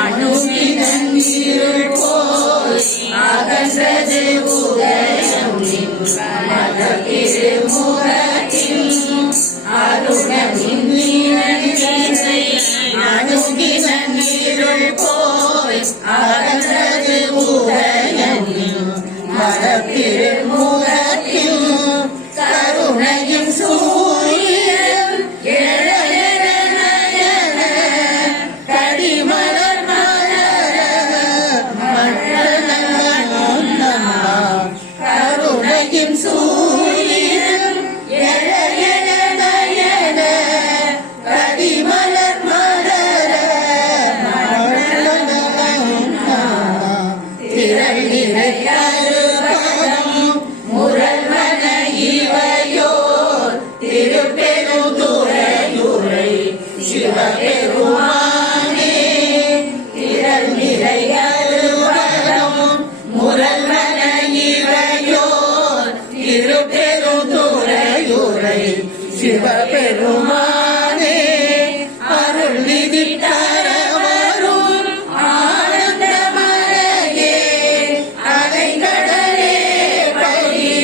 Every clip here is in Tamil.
அணுவினன் இருள் போய் அகன்றது உதயம் திருமுகத்தின் அருணமின் அணுகினன் இருள் போய் அகன்றது உதயம் திருமுகத்தின் கருணையின் சூரியன் கடிமலர் கருணையின் சூரியன் கடிமலர் திரள் நிறையருபதம் முரல்வன இவையோர் திருப்பெருந்துறையுரை சிவபெருமானே திரள் நிறையருபதம் முரல்வன இவையோர் திருப்பெருந்துறையுரை சிவபெருமானே அருள் விதித்தர வரும் ஆனந்தமலையே அலைகடலே பள்ளி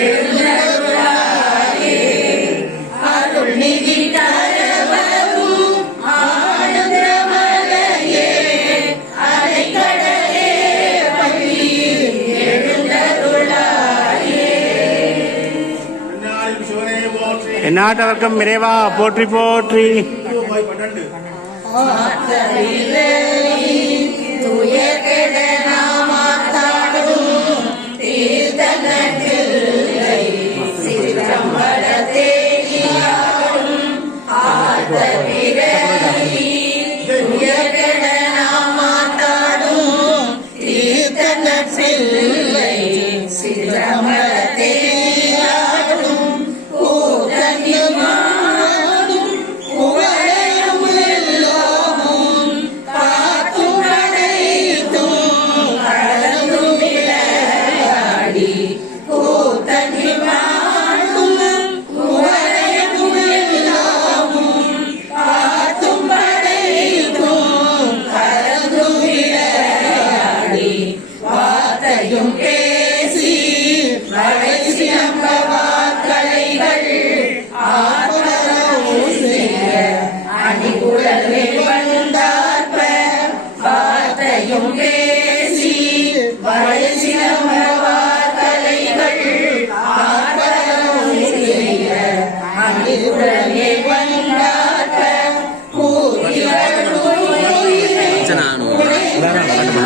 எழுந்தருளாயே அருள் விதித்தர வரும் ஆனந்தமலையே அலைகடலே பள்ளி எழுந்தருளாயே. எந்நாட்டவர்க்கும் இறைவா போற்றி போற்றி.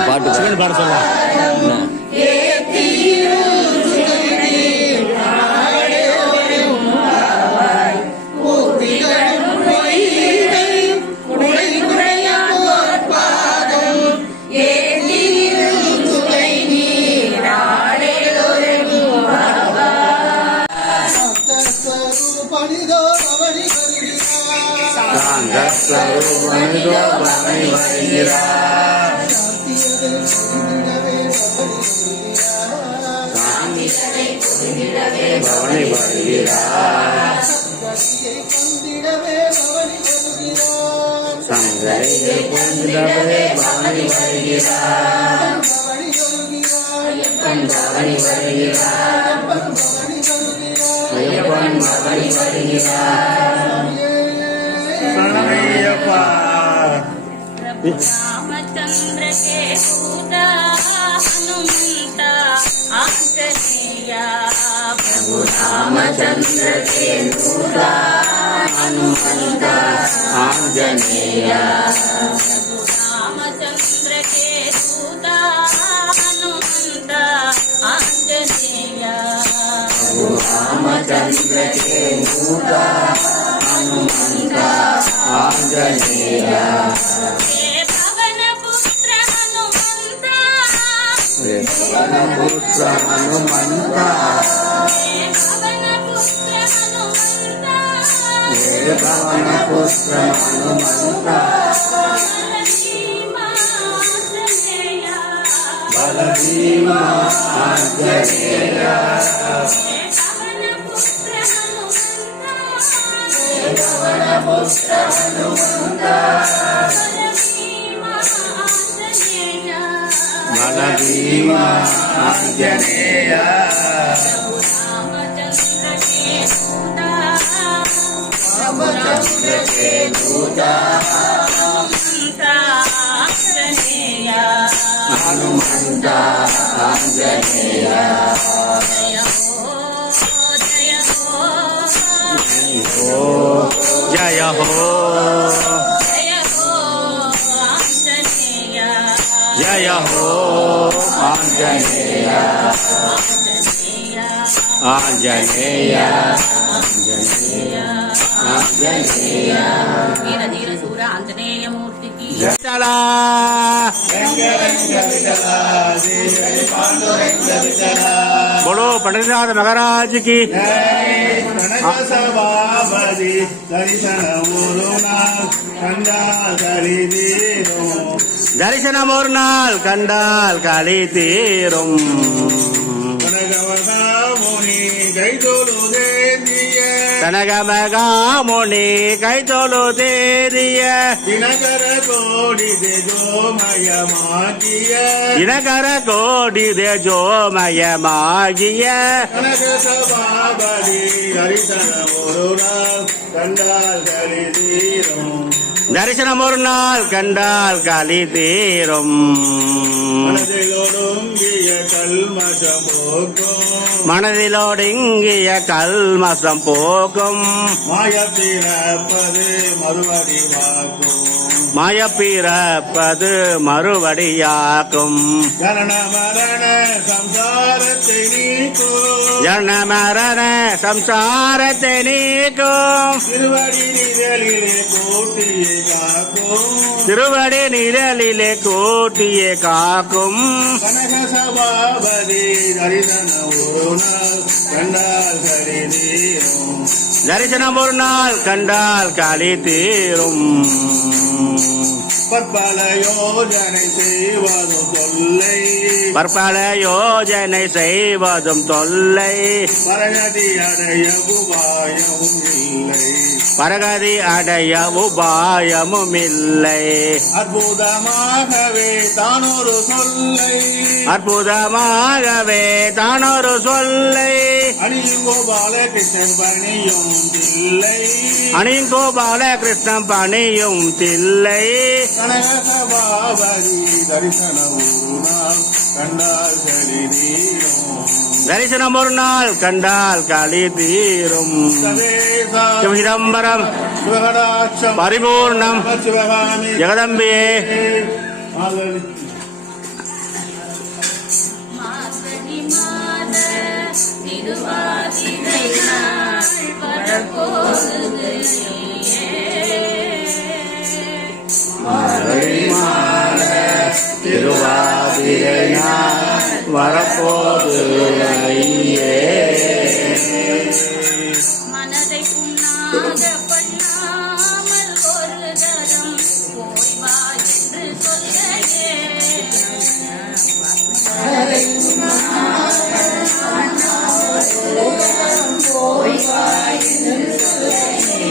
பாட்டு பாட சொல்லலாம். பவனி வருகிறார் சங்கரையை கொண்டிடவே பவனி வருகிறார் பவனி வருகிறார் ஐயப்பன் பவனி வருகிறார். रामचंद्र के पूता हनुमंत आंजनेया प्रभु रामचंद्र के पूता हनुमंत आंजनेया प्रभु रामचंद्र के पूता हनुमंत आंजनेया प्रभु रामचंद्र के पूता हनुमंत आंजनेया पुत्र हनुमंत भवन पुत्र हनुमंत बलभीमा आंजनेया भवन पुत्र हनुमंत बलभीम आंजनेय रामचंद्र के दूता हनुमंत आंजनेय जय हो जय हो आंजनेय आंजनेय आंजनेय धीर धीर सूर आंजनेय मूर्ति की चला बोलो पंडितनाथ महाराज की सभापति दर्शन தரிசனம் ஒரு நாள் கண்டால் களி தீரும் கனகமகாமுனி கைதொழு தேரிய தினகர கோடி தேஜோமயமாகிய தினகர கோடி தேஜோமயமாகிய கனக சபாபதி தரிசன ஒரு நாள் கண்டால் களி தீரும் தரிசனம் ஒரு நாள் கண்டால் களி தீரும் மனதிலோடுங்கிய கல்மஷம் போக்கும் மனதிலோடுங்கிய கல்மஷம் போக்கும் மாயப்பிறப்பது மறுபடியாக்கும் ஜனன மரண சம்சாரத்தை நீக்கும் ஜன மரண சம்சாரத்தை நீக்கும் திருவடி நிழலிலே கூட்டியே காக்கும் திருவடி நிழலிலே கூட்டியே காக்கும் கனக சபாபதி தரிசன ஒரு நாள் கண்டால் களி தீரும் தரிசனம் ஒரு நாள் கண்டால் களி தீரும் பற்பல யோஜனை செய்வதும் தொல்லை பற்பல யோஜனை செய்வதும் தொல்லை பரகதி அடைய உபாயமும் இல்லை பரகதி அடைய உபாயமும் இல்லை அற்புதமாகவே தானொரு சொல்லை அற்புதமாகவே தானொரு சொல்லை அணியும் கோபாலகிருஷ்ணன் பணியும் தில்லை அணியும் கோபாலகிருஷ்ணன் பணியும் தில்லை கனக சபாபதி தரிசன ஒரு நாள் கண்டால் களி தீரும் தரிசனம் ஒரு நாள் கண்டால் களி தீரும் சதேசா சிதம்பரம் சிவகடாட்சம் பரிபூர்ணம் சிவகாமி ஜெகதம்பியே மார்கழி மாத திருவாதிரை நாள் வரப்போகுது திருவாதிரை நாள் வரப்போது மனதை புண்ணாக பண்ணாமல் ஒரு தரம் போய் வா என்று சொல்லையே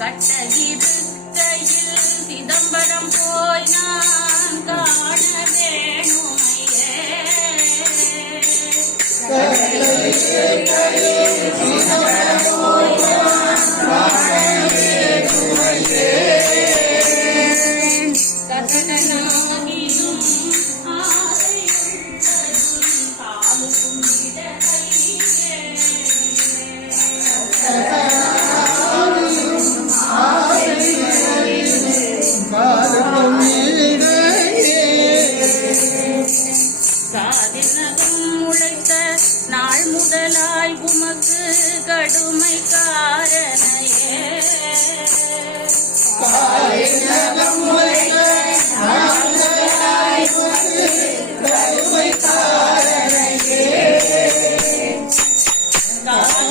கட்டகிருக்கையில் சிதம்பரம் போய் நான் காண வேணுமையே கதனாகியும் ஆசையுள்ளதும் காலும் இடகையே காதினகம் முளைத்த நாள் முதலாய் உமக்கு கடுமை காரணையே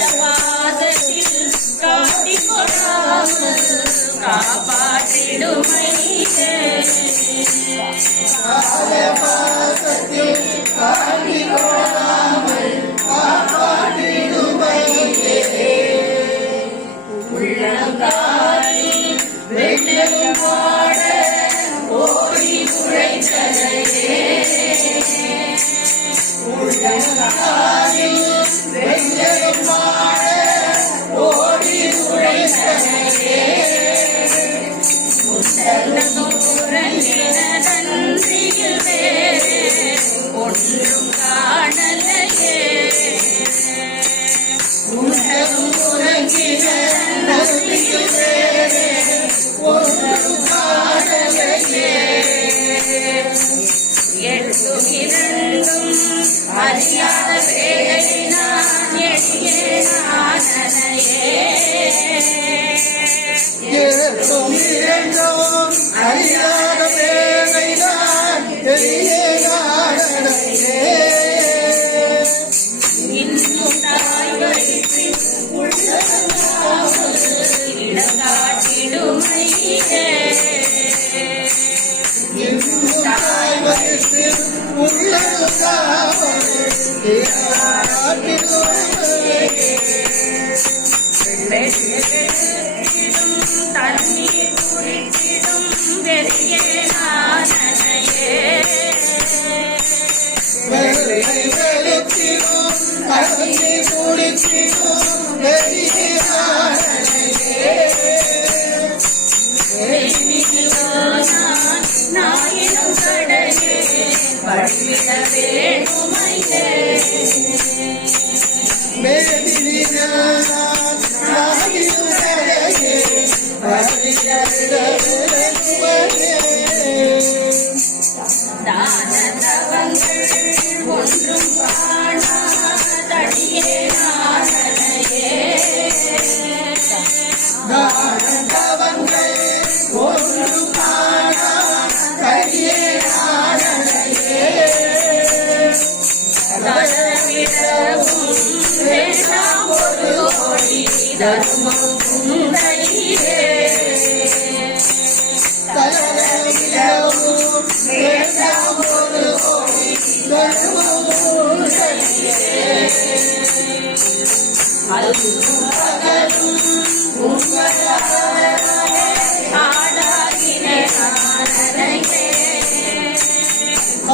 காலபாதத்தில் காட்டிக் கொள்ளாமல் காப்பாற்றிடுமையே வெற்றிடும் தண்ணீர் குடித்திடும் வெறியே நானனையே நாயினும் கடையே வழிவிட வேணுமையே தானதவங்கள் ஒன்றும் காணாதடியே நானனையே தரவிடவும் வேண்டாம் ஒரு கோடி தர்மம் உண்டையே தரவிடவும் வேண்டாம் ஒரு கோடி தர்மம் உண்டையே அல்லும் பகலும் உங்களாலே ஆளாகின நானனையே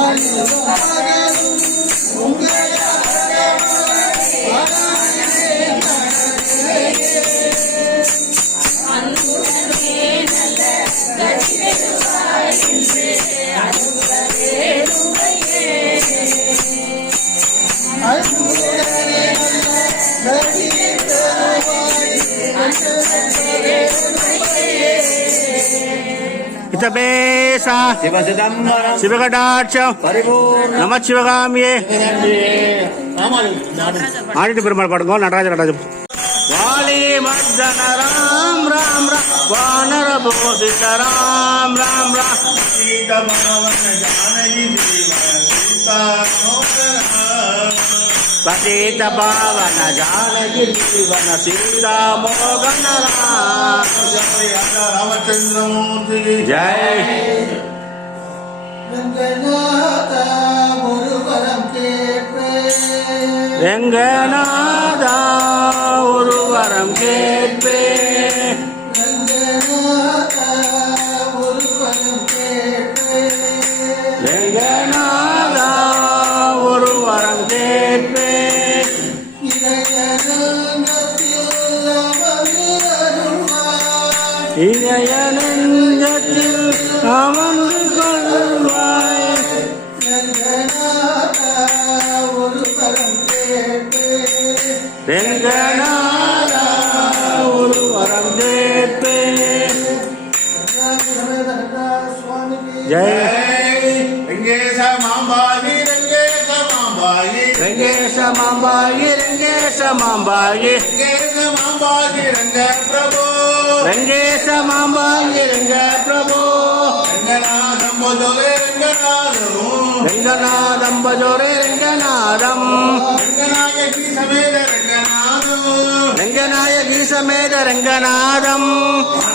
அல்லும் பகலும் அன்புடனே நல்ல கதி பெறுவாய் என்று அன்புடனே உமையே அன்புடனே நல்ல கதி பெறுவாய் அன்புடனே உமையே हितबेश शिवसिदम्बरं शिवकटाक्ष परिपूर्ण नमः शिवगाम्ये ஆடிட்டு பெருமாள் பாடுங்க நடராஜ நடராஜ வாலி மர்தன ராம் ராம் ராம் வானர போதித ராம் ராம் ராம் सीता भवन जानकी जीवन सीता पतित पावन जानकी जीवन सीता मोगन राम रामचंद्रमूर्ति जय रंगनादा ஒரு வரம் கேட்பே ரங்கநாதா ஒரு வரம் கேட்பே இதயனெஞ்சத்தில் அமர்ந்து கொள்வாய் ரங்கநாதா ஒரு வரம் கேட்பே ஜெய रंगेश मांबागी रंगेश मांबागी रंगेश मांबागी रंगेश मांबागी रंगेश मांबागी रंग प्रभु रंगेश मांबागी रंग प्रभु रंगनाथम बोले रंगनाथम रंगनाथम भजोरे रंगनाथम रंगनायकी समेत रंगनाथम रंगनायकी समेत रंगनाथम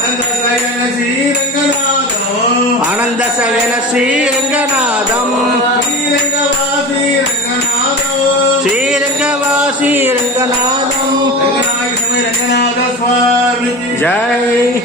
आनंद शयन श्री रंगनाथम आनंद शयन श्री रंगनाथम श्रीरंगवासी रंगनाथम श्रीरंगवासी रंगनाथम रंगनाय समय रंगनाथ स्वामी जय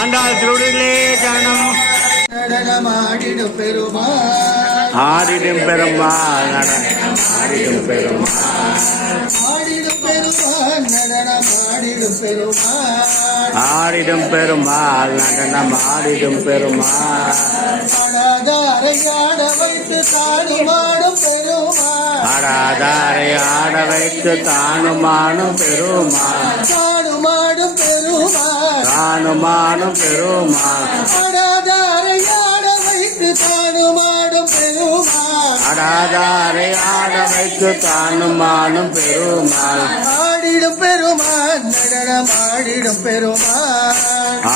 ஆண்டாள் திருடிலே சரணம். நடனமாடிடும் பெருமாள் ஆடிடும் பெருமாள் ஆடிடும் பெருமாள் ஆடிடும் பெருமாள் நடனமாடிடும் பெருமாள் ஆடிடும் பெருமாள் நடனம் ஆடிடும் பெருமாள் ஆடாதாரை ஆட வைத்து தானுமாடும் பெருமாள் ஆடாதாரை ஆட வைத்து தானுமானும் பெருமாள் தானுமாடும் பெருமாள் தானுமானும் பெருமாள் ஆடாதாரை ஆட வைத்து தானுமாடும் பெருமாள் ஆடாதாரை ஆட வைத்து தானுமானும் பெருமாள் ஆடிடும் பெருமாள் நடனம் ஆடிடும் பெருமாள்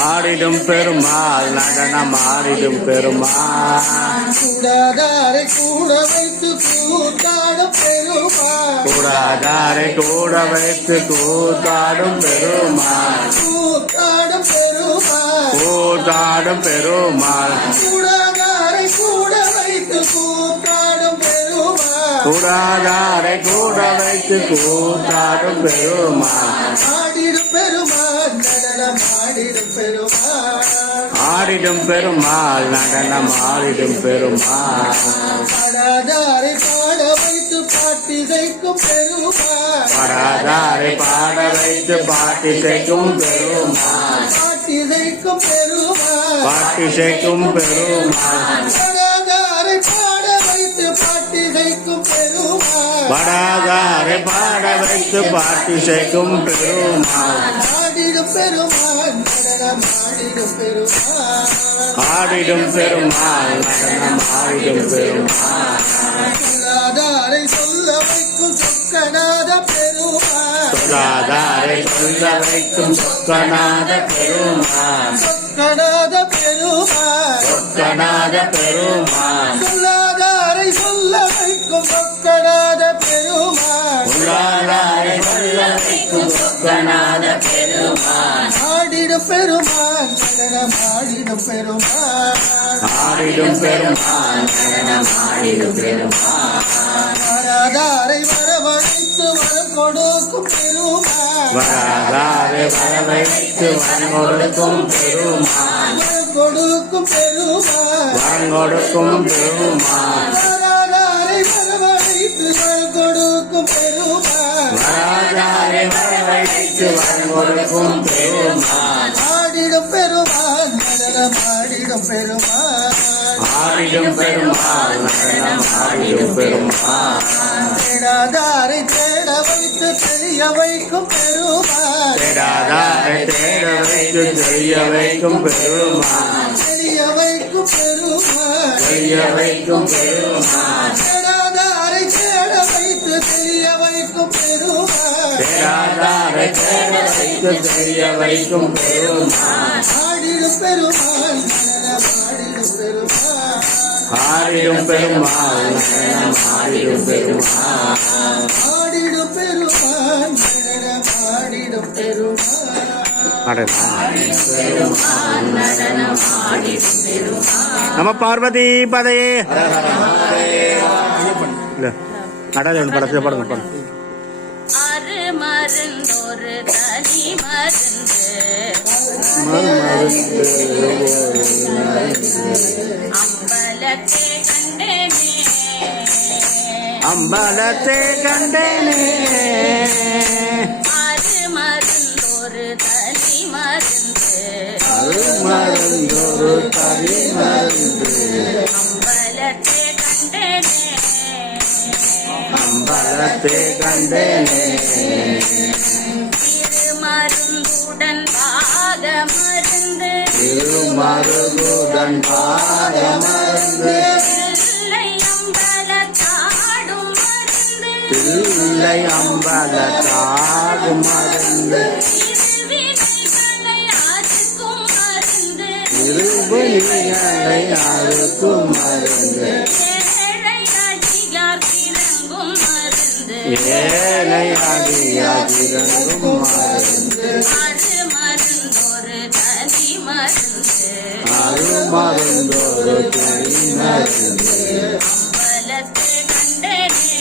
ஆடிடும் பெருமாள் நடனம் ஆடிடும் பெருமாள் கூடாதாரை கூட வைத்து கூத்தாடும் பெருமாள் கூடாதாரை கூட வைத்து கூத்தாடும் பெருமாள் கூத்தாடும் பெருமாள் கூத்தாடும் பெருமாள் கூடாதாரை கூட வைத்து கூத்தாடும் பெருமாள் கூடாதாரை கூட வைத்து கூத்தாடும் பெருமாள் ஆடிடும் பெருமாள் நடனம் ஆடிடும் பெருமாள் ஆடிடும் பெருமாள் நடனம் ஆடிடும் பெருமாள் பாடாதாரை பாட வைத்து பாட்டிசைக்கும் பெருமாள் பாடாதாரை பாட வைத்து பாட்டிசைக்கும் பெருமாள் பாட்டிசைக்கும் பெருமாள் பாட்டிசைக்கும் பெருமாள் பாடாதாரை பாட வைத்து பாட்டிசைக்கும் பெருமாள் பாடாதாரை பாட வைத்து பாட்டிசைக்கும் பெருமாள் ஆடிடும் பெருமாள் நடனம் ஆடிடும் பெருமாள் ஆடிடும் பெருமாள் நடனம் ஆடிடும் பெருமாள் சொல்லாதாரை சொல்ல வைக்கும் சொக்கநாத பெருமாள் சொல்லாதாரை சொல்ல வைக்கும் சொக்கநாத பெருமாள் சொக்கநாத பெருமாள் சொக்கநாத பெருமாள் சொல்லாதாரை சொல்ல வைக்கும் சொக்கநாத பெருமாள் சொல்லாதாரை சொல்ல வைக்கும் சொக்கநாத பெருமாள் ஆடிடும் பெருமாள் நடனம் ஆடிடும் பெருமாள் ஆடிடும் பெருமாள் நடனம் ஆடிடும் பெருமாள் வராதாரை வரவழைத்து வரம் கொடுக்கும் பெருமாள் வராதாரை வரவைத்து வரங்கொடுக்கும் பெருமாள் வரம் கொடுக்கும் பெருமாள் வரங்கொடுக்கும் பெருமாள் வராதாரை வரவழைத்து வரம் கொடுக்கும் பெருமாள் வராதாரை வரவைத்து வரங்கொடுக்கும் பெருமாள் ஆடிடும் பெருமாள் நடனம் ஆடிடும் பெருமாள் ஆடிடும் பெருமாள் நடனம் ஆடிடும் பெருமாள் தேடாதாரை தேட வைத்து தெரிய வைக்கும் பெருமாள் தேடாதாரை தேட வைத்து தெரிய வைக்கும் பெருமாள் தெரிய வைக்கும் பெருமாள் தெரிய வைக்கும் பெருமாள் தேடாதாரை தேட வைத்து தெரிய வைக்கும் பெருமாள் தேடாதாரை தேட வைத்து தெரிய வைக்கும் பெருமாள் ஆடிடும் பெருமாள் நடனம் ஆடிடும் பெருமாள் ஆடிடும் பெருமாள் நடனம் ஆடிடும் பெருமாள் ஆடிடும் பெருமாள் நடனம் ஆடிடும் பெருமாள் நம பார்வதி பதையே நடராஜன் படத்தை பாடுங்க பாடுங்க. அரு மருந்தொரு தனி மருந்து அம்பலத்தை கண்டேனே அம்பலத்தை கண்டேனே அரு மருந்தொரு தனி மருந்து மருந்தொரு தனி மருந்து அம்பலத்தை கண்டேனே அம்பலத்தை கண்டேனே திருமருந்துடன் பாக மருந்து திருமருந்துடன் பாட மருந்து இல்லை அம்பலத்தாடும் மருந்து பிள்ளை அம்பலத்தாடும் மருந்து திருவினைகளை அறுக்கும் மருந்து திருவிழிகளை அறுக்கும் மருந்து ஏழை அடியார் இறங்கும் மருந்து ஏழை அடியாதிரங்கும் மருந்து அது மருந்தொரு தனி மருந்து அரு மருந்தொரு தனி மருந்து அம்பலத்தை கண்டேனே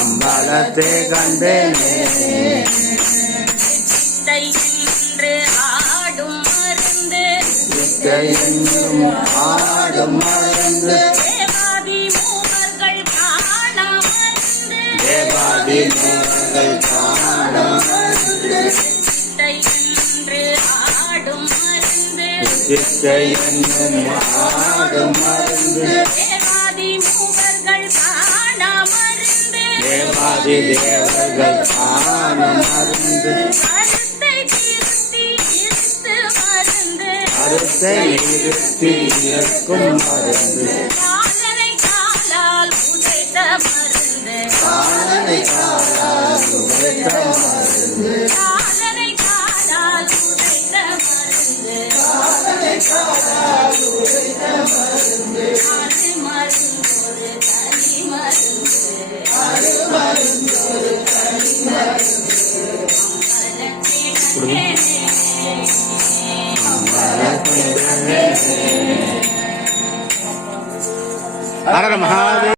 அம்பலத்தை கண்டேனே சித்தை என்று ஆடும் சிக்கை என்னும் ஆடும் மருந்து தேவாதி மூவர்கள் காணாமருந்து தேவாதி மூவர்கள் காணும் சித்தை என்று ஆடும் மருந்து சிக்கை என்னும் ஆடும் மருந்து தேவாதி மூவர்கள் காணாமருந்து தேவாதி தேவர்கள் காணும் மருந்து கருத்தை திருத்தி இருத்து மருந்து கருத்தை நிறுத்தி இயக்கும் மருந்து காலனை காலால் உதைத்த மருந்து காலனை காலால் உதைத்த மருந்து காலனை காலால் உதைத்த மருந்து அது மருந்தொரு தனி மருந்து ஹர மகாதேவ